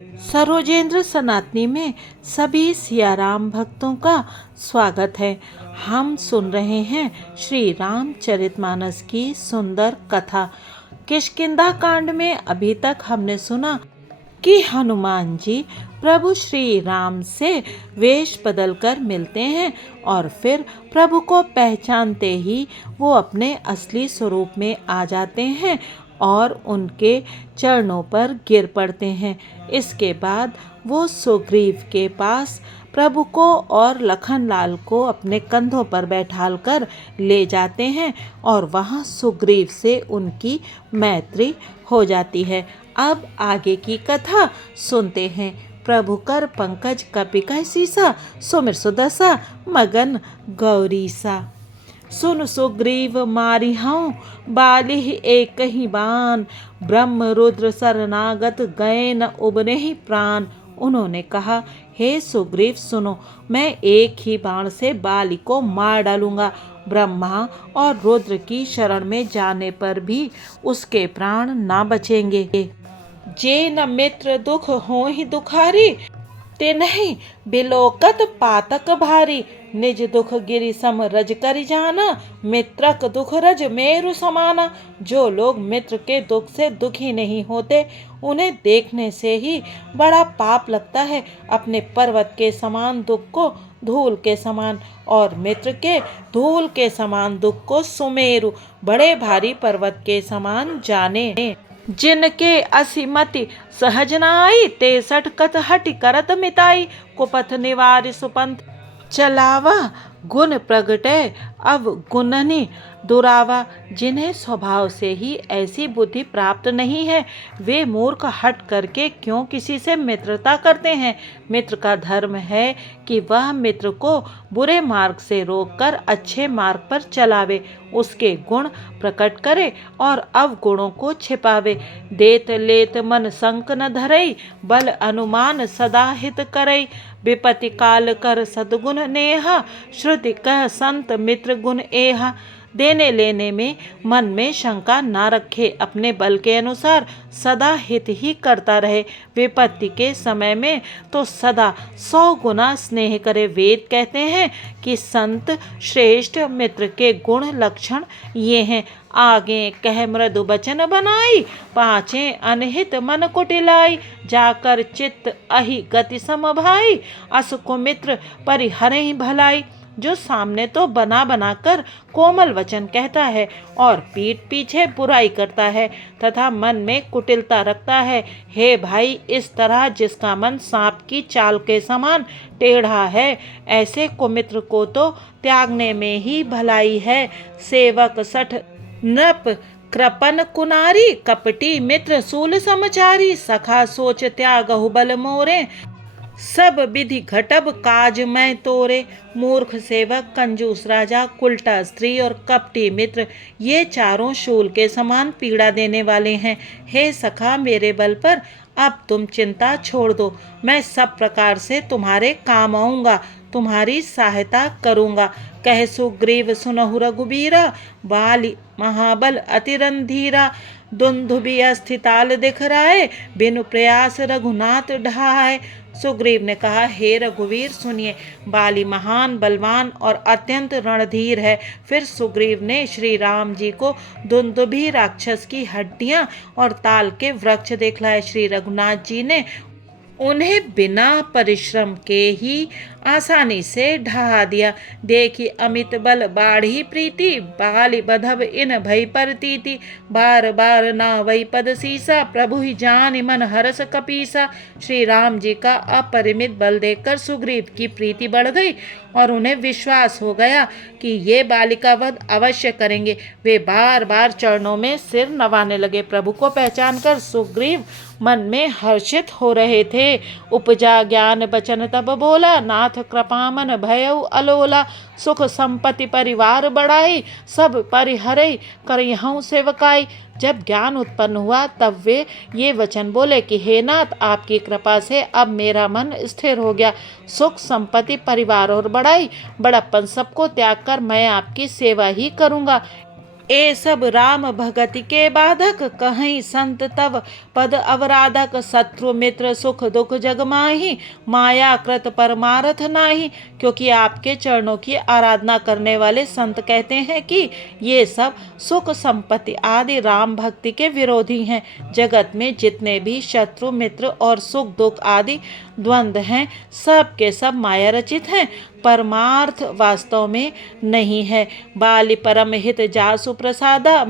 सरोजेंद्र सनातनी में सभी सियाराम भक्तों का स्वागत है। हम सुन रहे हैं श्री रामचरितमानस की सुंदर कथा। किष्किंधा कांड में अभी तक हमने सुना कि हनुमान जी प्रभु श्री राम से वेश बदलकर मिलते हैं और फिर प्रभु को पहचानते ही वो अपने असली स्वरूप में आ जाते हैं और उनके चरणों पर गिर पड़ते हैं। इसके बाद वो सुग्रीव के पास प्रभु को और लखनलाल को अपने कंधों पर बैठालकर ले जाते हैं और वहाँ सुग्रीव से उनकी मैत्री हो जाती है। अब आगे की कथा सुनते हैं। प्रभु कर पंकज कपिका सीसा, सुमिर सुदशा मगन गौरीसा। सुन सुग्रीव मारिहऊँ बालिह एक ही बान, ब्रह्म रुद्र शरणागत गए न उबने ही प्राण। उन्होंने कहा, हे सुग्रीव सुनो, मैं एक ही बाण से बाली को मार डालूंगा। ब्रह्मा और रुद्र की शरण में जाने पर भी उसके प्राण ना बचेंगे। जे न मित्र दुख हो ही दुखारी, ते नहीं बिलोकत पातक भारी। निज दुख गिरि सम रज करि जाना, मित्रक दुख रज मेरु समाना। जो लोग मित्र के दुख से दुखी नहीं होते, उन्हें देखने से ही बड़ा पाप लगता है। अपने पर्वत के समान दुख को धूल के समान और मित्र के धूल के समान दुख को सुमेरु बड़े भारी पर्वत के समान जाने। जिनके असीमति सहज नाई, ते सटकत हटि करत मिताई। कुपथ निवारि सुपंथ चलावा, गुण प्रगटे अवगुणनि दुरावा। जिन्हें स्वभाव से ही ऐसी बुद्धि प्राप्त नहीं है, वे मूर्ख हट करके क्यों किसी से मित्रता करते हैं। मित्र का धर्म है कि वह मित्र को बुरे मार्ग से रोककर अच्छे मार्ग पर चलावे, उसके गुण प्रकट करे और अवगुणों को छिपावे। देत लेत मन संक न धरई, बल अनुमान सदा हित करई। विपत्ति काल कर सद्गुण नेहा, श्रुति कह संत मित्र गुण एहा। देने लेने में मन में शंका ना रखे, अपने बल के अनुसार सदा हित ही करता रहे। विपत्ति के समय में तो सदा 100 गुना स्नेह करे। वेद कहते हैं कि संत श्रेष्ठ मित्र के गुण लक्षण ये हैं। आगे कह मृदु बचन बनाई, पाछे अनहित मन कुटिलाई। जाकर चित्त अहि गति सम भाई, अस को मित्र परिहरहि भलाई। जो सामने तो बना बनाकर कोमल वचन कहता है और पीठ पीछे बुराई करता है तथा मन में कुटिलता रखता है, हे भाई, इस तरह जिसका मन सांप की चाल के समान टेढ़ा है, ऐसे कुमित्र को तो त्यागने में ही भलाई है। सेवक सठ नृप कृपन कुनारी, कपटी मित्र सूल समचारी। सखा सोच त्यागहु बल मोरे, सब विधि घटब काज मैं तोरे। मूर्ख सेवक, कंजूस राजा, कुल्टा स्त्री और कपटी मित्र, ये चारों शूल के समान पीड़ा देने वाले हैं। हे सखा, मेरे बल पर अब तुम चिंता छोड़ दो। मैं सब प्रकार से तुम्हारे काम आऊँगा, तुम्हारी सहायता करूँगा। कह सुग्रीव सुनहु रघुबीरा, बाली महाबल अति रणधीरा। दुंदुभि अस्थिताल दिख राय, बिनु प्रयास रघुनाथ ढाय। सुग्रीव ने कहा, हे रघुवीर सुनिए, बाली महान बलवान और अत्यंत रणधीर है। फिर सुग्रीव ने श्री राम जी को दुंदुभि राक्षस की हड्डियां और ताल के वृक्ष दिखलाए। श्री रघुनाथ जी ने उन्हें बिना परिश्रम के ही आसानी से ढहा दिया। देखी अमित बल बाढ़ी प्रीति, बाली बधब इन भई परतीति। बार बार ना वही पद सीसा, प्रभु ही जान मन हरस कपीसा। श्री राम जी का अपरिमित बल देखकर सुग्रीव की प्रीति बढ़ गई और उन्हें विश्वास हो गया कि ये बालिका वध अवश्य करेंगे। वे बार बार चरणों में सिर नवाने लगे। प्रभु को पहचान कर सुग्रीव मन में हर्षित हो रहे थे। उपजा ज्ञान बचन तब बोला, नाथ कृपामन भयउ अलोला। सुख संपत्ति परिवार बढ़ाई, सब परिहरई करहूँ सेवकाई। जब ज्ञान उत्पन्न हुआ तब वे ये वचन बोले कि हे नाथ, आपकी कृपा से अब मेरा मन स्थिर हो गया। सुख संपत्ति परिवार और बढ़ाई, बड़प्पन सबको त्याग कर मैं आपकी सेवा ही करूँगा। ए सब राम भगति के बाधक, कहीं संत तव पद अवराधक। शत्रु मित्र सुख दुख जग माही, माया कृत परमारथ नाही। क्योंकि आपके चरणों की आराधना करने वाले संत कहते हैं कि ये सब सुख संपत्ति आदि राम भक्ति के विरोधी हैं। जगत में जितने भी शत्रु मित्र और सुख दुख आदि द्वंद्व हैं, सब के सब माया रचित हैं, परमार्थ वास्तव में नहीं है। बाली परम हित जासु प्रसादा,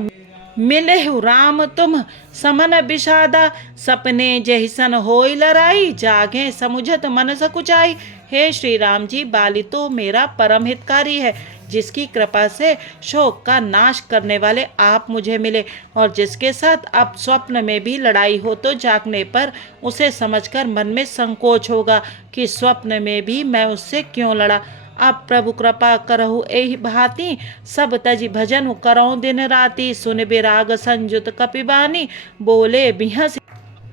मिलेहु राम तुम समन विषादा। सपने जहिसन होई लड़ाई, जागे समुझत मन सकुचाई। हे श्री राम जी, बाली तो मेरा परम हितकारी है, जिसकी कृपा से शोक का नाश करने वाले आप मुझे मिले, और जिसके साथ अब स्वप्न में भी लड़ाई हो तो जागने पर उसे समझकर मन में संकोच होगा कि स्वप्न में भी मैं उससे क्यों लड़ा। अब प्रभु कृपा करहु एहि भांति, सब तज भजन करऊं दिन राति। सुन विराग संयुत कपिबानी, बोले बिहस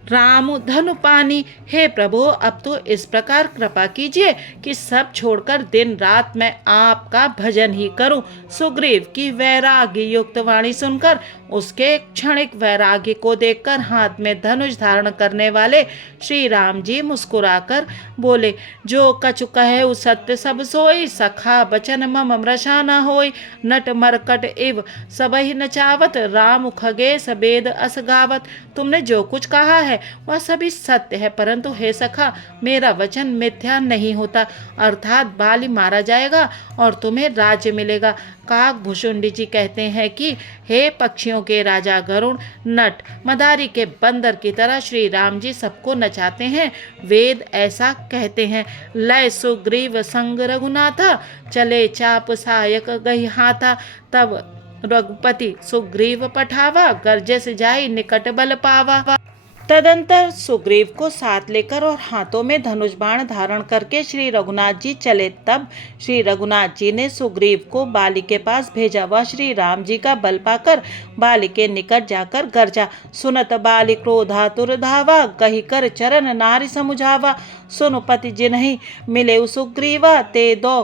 राम धनु पानी। हे प्रभु, अब तो इस प्रकार कृपा कीजिए कि सब छोड़कर दिन रात मैं आपका भजन ही करूं। सुग्रीव की वैराग्य युक्त वाणी सुनकर, उसके क्षणिक वैराग्य को देखकर हाथ में धनुष धारण करने वाले श्री राम जी मुस्कुराकर बोले, जो कछु कहे सत्य सब सोई, सखा बचन मम मृषा न होई। नट मरकट इव सबहि नचावत, राम खगेश वेद अस गावत। तुमने जो कुछ कहा है वह सभी सत्य है, परंतु हे सखा, मेरा वचन मिथ्या नहीं होता, अर्थात बाली मारा जाएगा और तुम्हें राज्य मिलेगा। काक भुषुंडी जी कहते हैं कि हे पक्षियों के राजा गरुण, नट मदारी के बंदर की तरह श्री राम जी सबको नचाते हैं। वेद ऐसा कहते हैं, लय सुग्रीव संग रघुनाथा, चले चाप सायक गही हाथा। तब रघुपति सुग्रीव पठावा, गर्जे से जाई निकट बल पावा। तदंतर सुग्रीव को साथ लेकर और हाथों में धनुष बाण धारण करके श्री रघुनाथ जी चले। तब श्री रघुनाथ जी ने सुग्रीव को बाली के पास भेजा। वह श्री राम जी का बल पाकर बाली के निकट जाकर गरजा, सुनत बाली क्रोधातुर धावा, कही कर चरण नारी समुझावा। सुन पति जिन्हि मिले सुग्रीवा, ते दो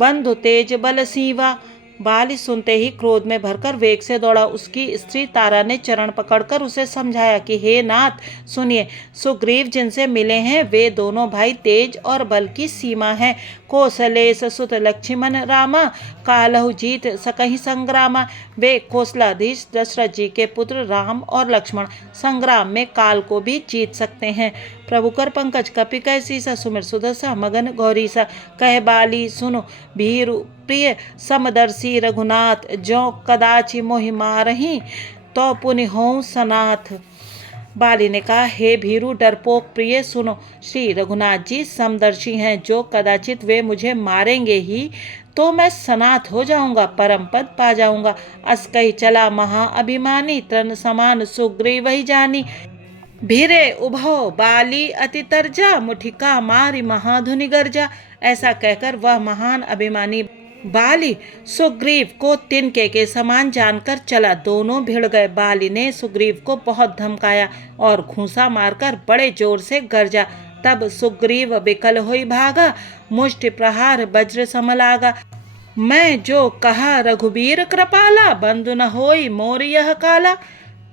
बंधु तेज बल सीवा। बाली सुनते ही क्रोध में भरकर वेग से दौड़ा। उसकी स्त्री तारा ने चरण पकड़कर उसे समझाया कि हे नाथ सुनिए, सुग्रीव जिनसे मिले हैं वे दोनों भाई तेज और बल की सीमा है। कौशलेश सुत लक्ष्मण रामा, कालहु जीत सकहि संग्रामा। वे कौशलाधीश दशरथ जी के पुत्र राम और लक्ष्मण संग्राम में काल को भी जीत सकते हैं। प्रभु कर पंकज कपि कैसीसा, सुमिर सुदर्शा मगन गौरीसा। कह बाली सुनो भीरु प्रिय समदर्शी रघुनाथ, जो कदाचि मोहि मारही तो पुनि हों सनाथ। बाली ने कहा, हे भीरु डरपोक प्रिय सुनो, श्री रघुनाथ जी समदर्शी हैं, जो कदाचित वे मुझे मारेंगे ही तो मैं सनाथ हो जाऊंगा, परम पद पा जाऊंगा। अस कही चला महा अभिमानी, तृण समान सुग्रीव ही जानी। भीरे उभो बाली अति तरजा, मुठिका मारी महाधुनि गर्जा। ऐसा कहकर वह महान अभिमानी बाली सुग्रीव को तिनके के समान जानकर चला। दोनों भिड़ गए। बाली ने सुग्रीव को बहुत धमकाया और घूंसा मारकर बड़े जोर से गरजा। तब सुग्रीव विकल होई भागा, मुष्टि प्रहार वज्र समलागा। मैं जो कहा रघुबीर कृपाला, बंधु न होई मोर यह काला।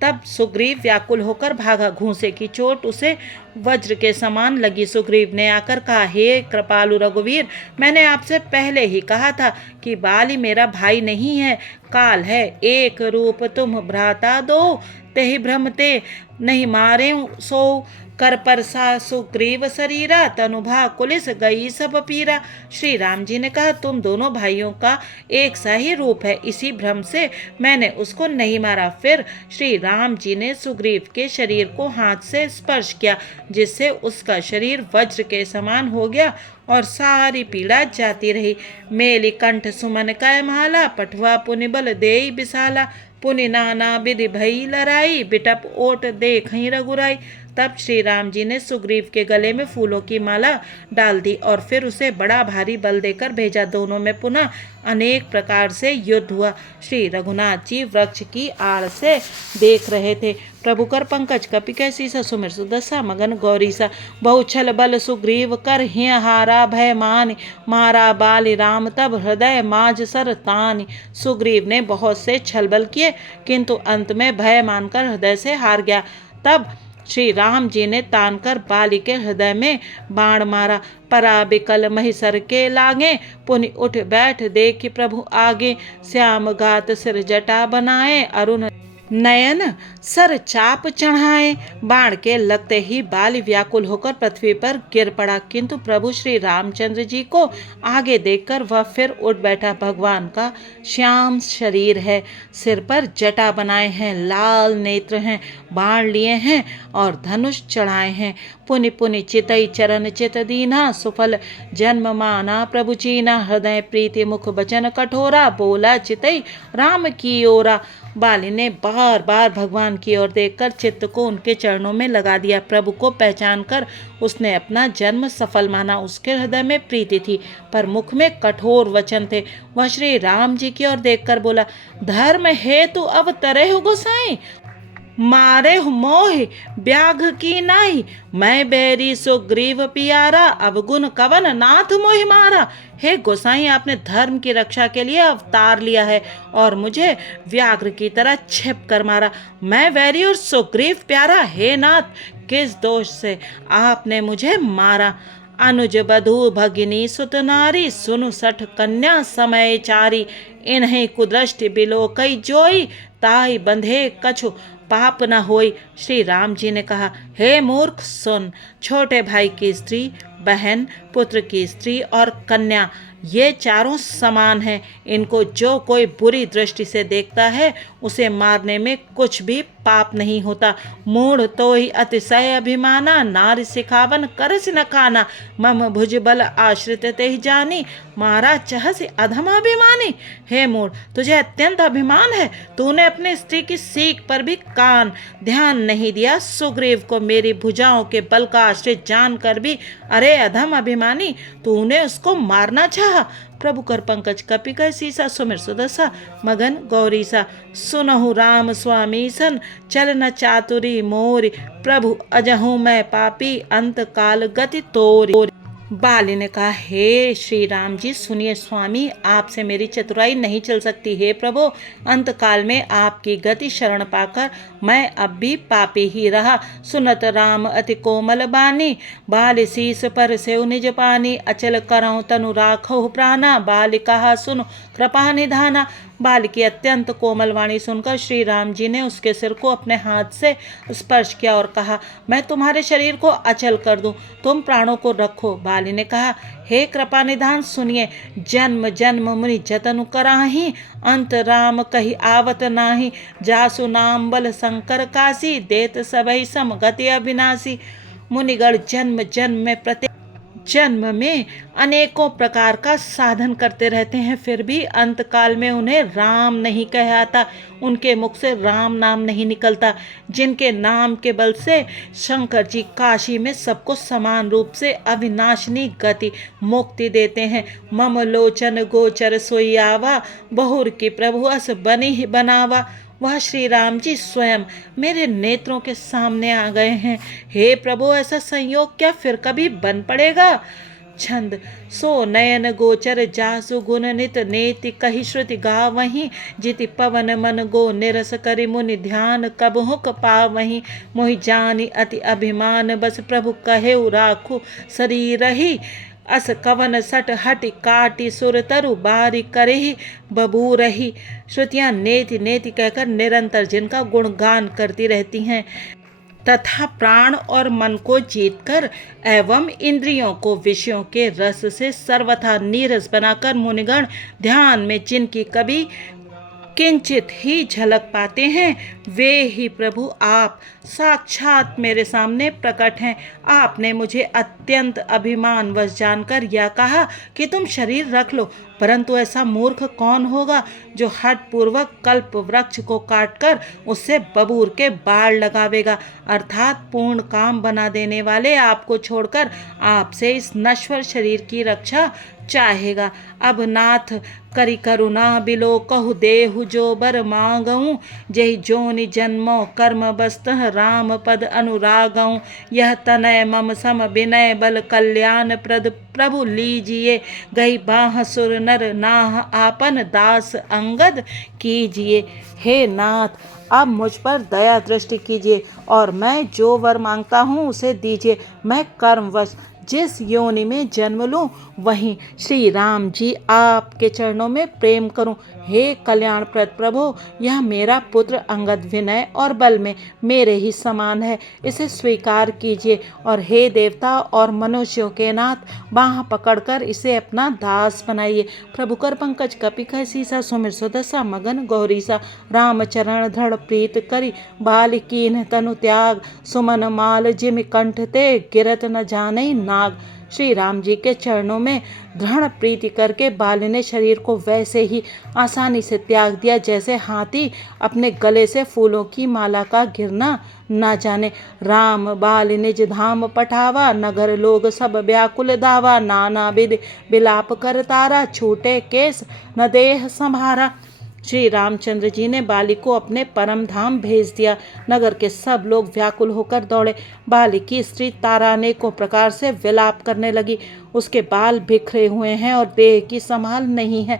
तब सुग्रीव व्याकुल होकर भागा। घूंसे की चोट उसे वज्र के समान लगी। सुग्रीव ने आकर कहा, हे कृपालु रघुवीर, मैंने आपसे पहले ही कहा था कि बाली मेरा भाई नहीं है, काल है। एक रूप तुम भ्राता दो, तेहि भ्रमते नहीं मारे सो। कर परसा सुग्रीव शरीरा, तनुभा कुलिस गई सब पीरा। श्री राम जी ने कहा, तुम दोनों भाइयों का एक सा ही रूप है, इसी भ्रम से मैंने उसको नहीं मारा। फिर श्री राम जी ने सुग्रीव के शरीर को हाथ से स्पर्श किया, जिससे उसका शरीर वज्र के समान हो गया और सारी पीड़ा जाती रही। मेली कंठ सुमन कै माला, पठवा पुनि बल देई विशाला। पुनि नाना विधि भई लड़ाई, बिटप ओट देखहि रघुराई। तब श्री राम जी ने सुग्रीव के गले में फूलों की माला डाल दी और फिर उसे बड़ा भारी बल देकर भेजा। दोनों में पुनः अनेक प्रकार से युद्ध हुआ। श्री रघुनाथ जी वृक्ष की आड़ से देख रहे थे। प्रभु कर पंकज कपि कै सीसा, सुमिर सुदशा मगन गौरीसा। बहुछल बल सुग्रीव कर हिय हारा, भय मान मारा बाली राम तब हृदय माज सर तानि। सुग्रीव ने बहुत से छल बल किए किंतु अंत में भय मानकर हृदय से हार गया। तब श्री राम जी ने तान कर बाली के हृदय में बाण मारा। पराबिकल महिसर के लागे, पुनि उठ बैठ देखि प्रभु आगे। श्याम गात सिर जटा बनाए, अरुण नयन सर चाप चढ़ाए। बाण के लगते ही बाली व्याकुल होकर पृथ्वी पर गिर पड़ा, किंतु प्रभु श्री रामचंद्र जी को आगे देखकर वह फिर उठ बैठा। भगवान का श्याम शरीर है, सिर पर जटा बनाए हैं, लाल नेत्र हैं, बाण लिए हैं और धनुष चढ़ाए हैं। पुनि पुनि चितई चरण चित दीना, सुफल जन्म माना प्रभु चीना। हृदय प्रीति मुख बचन कठोरा, बोला चितई राम की ओरा। बाली ने बार बार भगवान की ओर देखकर चित्त को उनके चरणों में लगा दिया। प्रभु को पहचान कर उसने अपना जन्म सफल माना। उसके हृदय में प्रीति थी पर मुख में कठोर वचन थे। वह श्री राम जी की ओर देखकर बोला, धर्म हेतु अवतरे हो गोसाई, मारे मोह ब्याघ की नाई। मैं बैरी सुग्रीव पियारा, अवगुण कवन नाथ मोहि मारा। हे गोसाई, आपने धर्म की रक्षा के लिए अवतार लिया है और मुझे व्याघ्र की तरह छिप कर मारा। मैं वैरी और सुग्रीव प्यारा, हे नाथ किस दोष से आपने मुझे मारा। अनुज बधू भगिनी सुत नारी, सुनु सठ कन्या समय चारी। इन्हें कुदृष्टि बिलो कई जोई, ताई बंधे कछु पाप न होई। श्री राम जी ने कहा, हे मूर्ख सुन, छोटे भाई की स्त्री, बहन, पुत्र की स्त्री और कन्या ये चारों समान हैं। इनको जो कोई बुरी दृष्टि से देखता है उसे मारने में कुछ भी पाप नहीं होता। मूढ़ तो ही अतिशय अभिमाना, नारी सिखावन करस न खाना। मम भुज बल आश्रित ते ही जानी, मारा चहस अधम अभिमानी। हे मूढ़, तुझे अत्यंत अभिमान है, तूने अपने स्त्री की सीख पर भी कान ध्यान नहीं दिया। सुग्रीव को मेरी भुजाओं के बल का आश्रित जानकर भी अरे अधम अभिमानी, तूने उसको मारना चाहा। प्रभु कर पंकज कपि कै सीसा, सुमिर सुदशा मगन गौरीसा। सुनहु राम स्वामी सन, चल न चातुरी मोरी। प्रभु अजहूँ मैं पापी, अंत काल गति तोरी। बाली ने कहा, हे श्री राम जी सुनिए स्वामी, आपसे मेरी चतुराई नहीं चल सकती। हे प्रभु, अंतकाल में आपकी गति शरण पाकर मैं अब भी पापी ही रहा। सुनत राम अति कोमल बानी, बाल शीस पर सेव निज पानी। अचल करऊँ तनु राखहु प्राणा, बाल कहा सुन कृपा निधाना। बाल की अत्यंत कोमल वाणी सुनकर श्री राम जी ने उसके सिर को अपने हाथ से स्पर्श किया और कहा, मैं तुम्हारे शरीर को अचल कर दूं, तुम प्राणों को रखो। बाली ने कहा, हे कृपा निधान सुनिए, जन्म जन्म मुनि जतनु कराही, अंत राम कही आवत नाही। जासु नाम बल शंकर काशी, देत सबहि सम गति अविनाशी। मुनिगण जन्म जन्म में प्रत्येक जन्म में अनेकों प्रकार का साधन करते रहते हैं, फिर भी अंतकाल में उन्हें राम नहीं कहता, उनके मुख से राम नाम नहीं निकलता। जिनके नाम के बल से शंकर जी काशी में सबको समान रूप से अविनाशनी गति मुक्ति देते हैं। मम लोचन गोचर सोई आवा, बहुर की प्रभु अस बनी ही बनावा। वह श्री राम जी स्वयं मेरे नेत्रों के सामने आ गए हैं। हे प्रभु, ऐसा संयोग क्या फिर कभी बन पड़ेगा। छंद सो नयन गोचर जासु गुण नित, नेति कही श्रुति गा वहीं। जिति पवन मन गो निरस करि, मुनि ध्यान कबहुक पावहीं। मोहि जानि अति अभिमान, बस प्रभु कहेउ राखु शरीरहि। अस कवन सट हटि काटि, सुर तरु बारी करहि बबूरही। श्रुतियाँ नेति नेति कहकर निरंतर जिनका गुणगान करती रहती हैं तथा प्राण और मन को जीतकर एवं इंद्रियों को विषयों के रस से सर्वथा नीरस बनाकर मुनिगण ध्यान में जिनकी कभी किंचित ही झलक पाते हैं, वे ही प्रभु आप साक्षात मेरे सामने प्रकट हैं। आपने मुझे अत्यंत अभिमानवश जानकर यह कहा कि तुम शरीर रख लो, परंतु ऐसा मूर्ख कौन होगा जो हठपूर्वक कल्प वृक्ष को काटकर उससे बबूर के बाढ़ लगावेगा, अर्थात पूर्ण काम बना देने वाले आपको छोड़कर आपसे इस नश्वर शरीर की रक्षा चाहेगा। अब नाथ करी करुणा बिलो कहु देहु जो बर मांगऊं, जय जोनि जन्मो कर्म बस्तः राम पद अनुरागऊं। यह तनय मम सम विनय बल कल्याण प्रद प्रभु लीजिए, गई बाह सुर नर नाह आपन दास अंगद कीजिए। हे नाथ, अब मुझ पर दया दृष्टि कीजिए और मैं जो वर मांगता हूँ उसे दीजिए। मैं कर्मवश जिस योनि में जन्म लूं वहीं श्री राम जी आपके चरणों में प्रेम करूं। हे कल्याणप्रद प्रभु, यह मेरा पुत्र अंगद विनय और बल में मेरे ही समान है, इसे स्वीकार कीजिए। और हे देवता और मनुष्यों के नाथ, बाह पकड़कर इसे अपना दास बनाइए। प्रभु कर पंकज कपि कह सीसा, सुमिर सुदशा मगन गौरीसा। राम चरण दृढ़ प्रीत करी, बाल कीन्ह तनु त्याग। सुमन माल जिमि कंठ ते, गिरत न जानई नाग। श्री राम जी के चरणों में दृढ़ प्रीति करके बाल ने शरीर को वैसे ही आसानी से त्याग दिया जैसे हाथी अपने गले से फूलों की माला का गिरना न जाने। राम बाल निज धाम पठावा, नगर लोग सब व्याकुल धावा। नाना विधि बिलाप कर तारा, छूटे केस न देह संभारा। श्री रामचंद्र जी ने बाली को अपने परम धाम भेज दिया। नगर के सब लोग व्याकुल होकर दौड़े। बाली की स्त्री तारा अनेकों प्रकार से विलाप करने लगी। उसके बाल बिखरे हुए हैं और देह की संभाल नहीं है।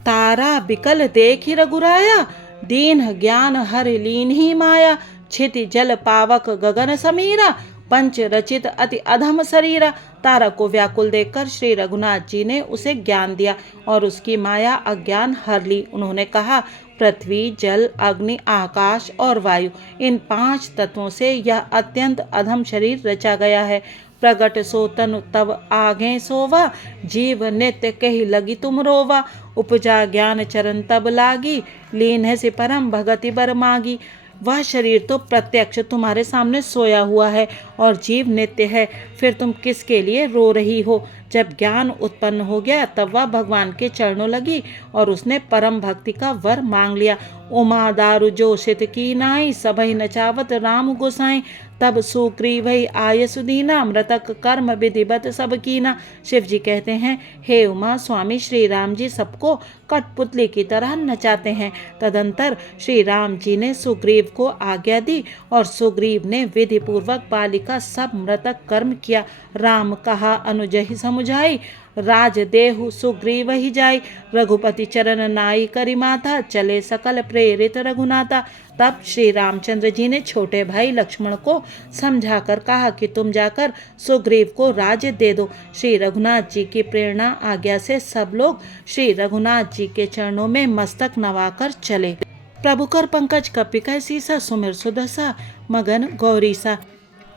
तारा बिकल देखी रघुराया, दीन ज्ञान हर लीन ही माया। क्षिति जल पावक गगन समीरा, पंच रचित अति अधम शरीरा। तारा को व्याकुल देखकर श्री रघुनाथ जी ने उसे ज्ञान दिया और उसकी माया अज्ञान हर ली। उन्होंने कहा, पृथ्वी जल अग्नि आकाश और वायु, इन 5 तत्वों से यह अत्यंत अधम शरीर रचा गया है। प्रगट सो तनु तब आगे सोवा, जीव नित्य कही लगी तुम रोवा। उपजा ज्ञान चरण तब लागी, लीन है से परम भगति बर मागी। वह शरीर तो प्रत्यक्ष तुम्हारे सामने सोया हुआ है और जीव नित्य है, फिर तुम किसके लिए रो रही हो। जब ज्ञान उत्पन्न हो गया तब वह भगवान के चरणों लगी और उसने परम भक्ति का वर मांग लिया। उमा दारु जोशित की नाई, सबहि नचावत राम गोसाई। तब सुग्रीव आय सुदीना, मृतक कर्म विधिवत सब कीना। शिव जी कहते हैं, हे उमा, स्वामी श्री राम जी सबको कठपुतली की तरह नचाते हैं। तदंतर श्री राम जी ने सुग्रीव को आज्ञा दी और सुग्रीव ने विधि पूर्वक बाली का सब मृतक कर्म किया। राम कहा अनुजहि समुझाई, राज देहु सुग्रीव ही जाई। रघुपति चरण नाई करी माथा, चले सकल प्रेरित रघुनाथा। तब श्री रामचंद्र जी ने छोटे भाई लक्ष्मण को समझाकर कहा कि तुम जाकर सुग्रीव को राज्य दे दो। श्री रघुनाथ जी की प्रेरणा आज्ञा से सब लोग श्री रघुनाथ जी के चरणों में मस्तक नवाकर चले। प्रभु कर पंकज कपि कह सीसा, सुमिर सुदशा मगन गौरीसा।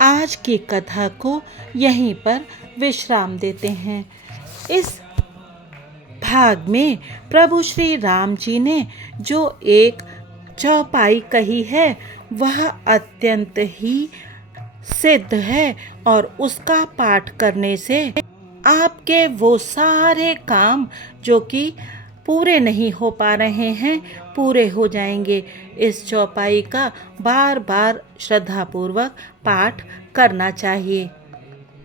आज की कथा को यहीं पर विश्राम देते हैं। इस भाग में प्रभु श्री राम जी ने जो एक चौपाई कही है वह अत्यंत ही सिद्ध है और उसका पाठ करने से आपके वो सारे काम जो कि पूरे नहीं हो पा रहे हैं पूरे हो जाएंगे। इस चौपाई का बार बार श्रद्धापूर्वक पाठ करना चाहिए।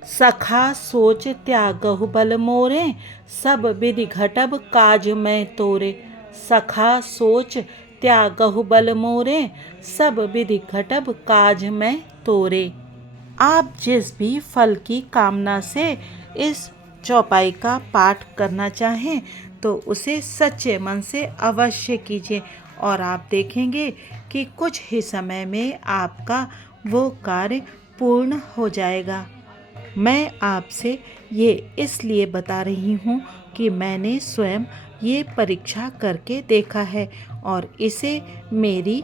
सखा सोच त्यागहु बल मोरे, सब विधि घटब काज मैं तोरे। सखा सोच त्यागहु बल मोरे, सब विधि घटब काज मैं तोरे। आप जिस भी फल की कामना से इस चौपाई का पाठ करना चाहें तो उसे सच्चे मन से अवश्य कीजिए और आप देखेंगे कि कुछ ही समय में आपका वो कार्य पूर्ण हो जाएगा। मैं आपसे ये इसलिए बता रही हूँ कि मैंने स्वयं ये परीक्षा करके देखा है और इसे मेरी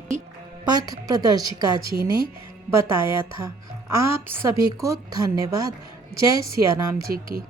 पथ प्रदर्शिका जी ने बताया था। आप सभी को धन्यवाद। जय सिया राम जी की।